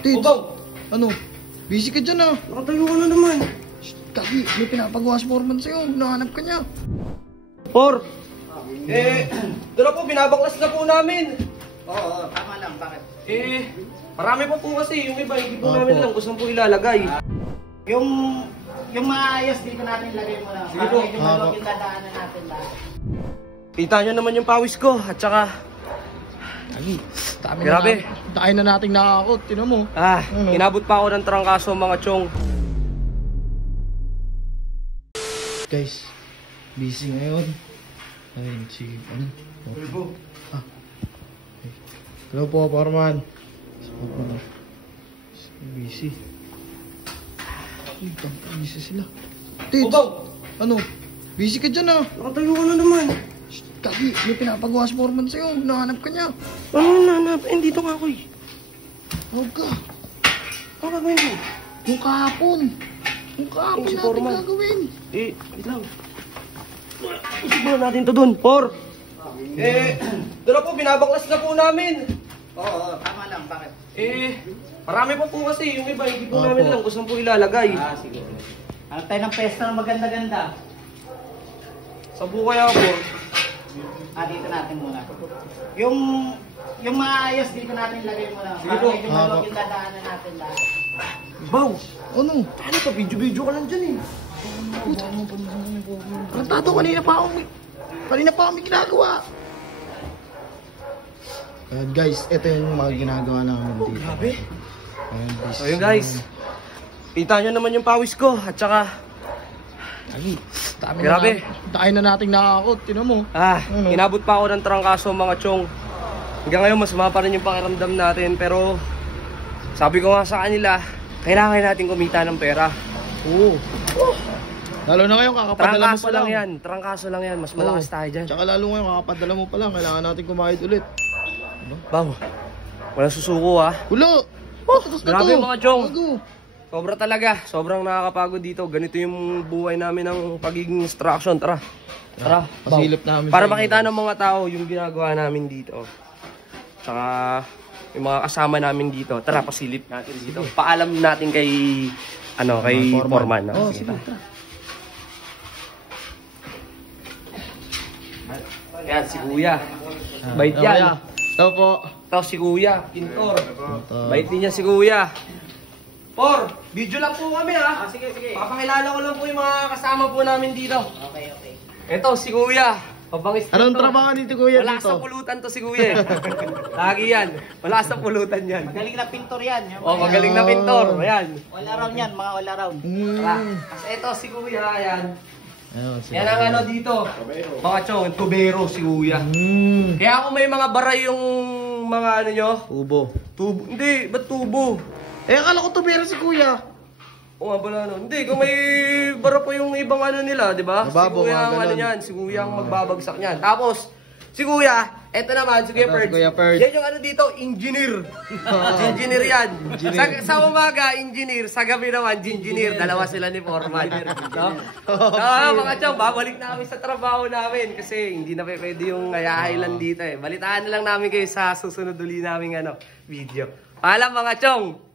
Tits, Bang! ano? Busy ka dyan ah. Nakatayo ka na naman. Kagi, may pinapagawa sa foreman sa'yo. Nahanap ka niya. Por! Ito na po, binabaklas na po namin. Oo, tama lang. Bakit? Marami pa po kasi. Yung iba, hindi po Opo. namin alam kung saan po ilalagay. Yung maayos dito natin lagay mo na. Sige Para po. medyo maluwag yung dadaanan natin lahat. Kita nyo naman yung pawis ko. At saka, Kagi, dami Grabe. Dahil na nating nakakot. Tinan mo. Ano? inabot pa ako ng trangkaso mga chong. Guys, busy ngayon. Ayun, si, ano? Ah. Hello po, foreman. Busy. Ay, busy sila. Tits, Bang! ano? Busy ka dyan ah. Nakatayo ka na naman. Kagi, may pinapagawa sa foreman sa'yo. Nahanap ka niya. Ano nanap? Dito nga ako eh. Huwag ka. Ano gagawin mo? Yung kahapon. Yung kahapon Si natin foreman. gagawin. Wait lang. Usubulan natin to dun, Por. Ito na po, binabaklas na po namin. Oo, tama lang. Bakit? Marami pa po kasi. Yung iba, hindi po Opo. namin alam kung saan po ilalagay. Sige. Hanap tayo ng pesta na maganda-ganda. Saan po kaya, Por? Dito natin muna. Yung maayos dito natin lagay mo na. Sige Para po. medyo maluwag yung dadaanan natin lahat. Baw! Ano? Ano ka? Video-video ka lang dyan eh. Tarantado, kanina pa ako may ginagawa. Ayan guys, ito yung mga ginagawa namin dito. Grabe. Ayan, busy. So yun guys. Kita nyo naman yung pawis ko. At saka, Kagi, Grabe. dahil na nating nakakot. Tinan mo. Ano? inabot pa ako ng trangkaso mga chong. Hanggang ngayon, masama pa rin yung pakiramdam natin. Pero, sabi ko nga sa kanila, kailangan natin kumita ng pera. Oo. Lalo na ngayon, kakapadala mo Trangkaso pa lang lang. yan. Trangkaso lang yan. Mas malakas tayo dyan. Tsaka lalo ngayon, kakapadala mo pa lang. Kailangan natin kumayad ulit. Baw, walang susuko ha. Ulo! Grabe mga chong. Bago. Sobra talaga. Sobrang nakakapagod dito. Ganito yung buhay namin ng pagiging instruction. Tara. Tara. Pasilip namin. Para sa inyo. makita ng mga tao yung ginagawa namin dito. Tsaka yung mga kasama namin dito. Tara, pasilip natin dito. Paalam natin kay kay Foreman. Oh, Sige, sige. tara. Yan, si Kuya. Bait Kuya. yan. Ito po. Ito si Kuya, Pintor. Ito. Bait din niya si Kuya. Por, video lang po kami ha. Sige, sige. Papakilala ko lang po yung mga kasama po namin dito. Okay, okay. Ito si Kuya. Pabangis dito. Anong trabaho dito, kuya? Wala dito? sa pulutan to si Kuya. Lagi yan. Wala sa pulutan yan. Magaling na pintor yan. Oh, magaling na pintor. Ayan. All around yan, mga all around. Tara. Kasi ito si Kuya, ayan. Ayun, sige. Yan ang ano dito. Mga chong, tubero si Kuya. Mm. Kaya kung may mga baray yung mga ano nyo, Ubo. tubo. Hindi, ba't tubo? Eh, akala ko tubero si kuya. Oo nga pala ano. Hindi, kung may bara pa yung ibang ano nila, di ba? Nababo, si Kuya mga ang ano ganun. niyan, si Kuya ang magbabagsak niyan. Tapos, si Kuya, eto naman, si Kuya Ito, si Perds. Kuya Perds. Yan yung ano dito, engineer. Engineer yan. Sa umaga, engineer. Sa gabi naman, engineer. Dalawa sila ni Foreman. No? Mga chong, babalik na kami sa trabaho namin. Kasi hindi na pwede yung ayahay lang dito eh. Balitaan na lang namin kayo sa susunod uli namin video. Paalam mga chong!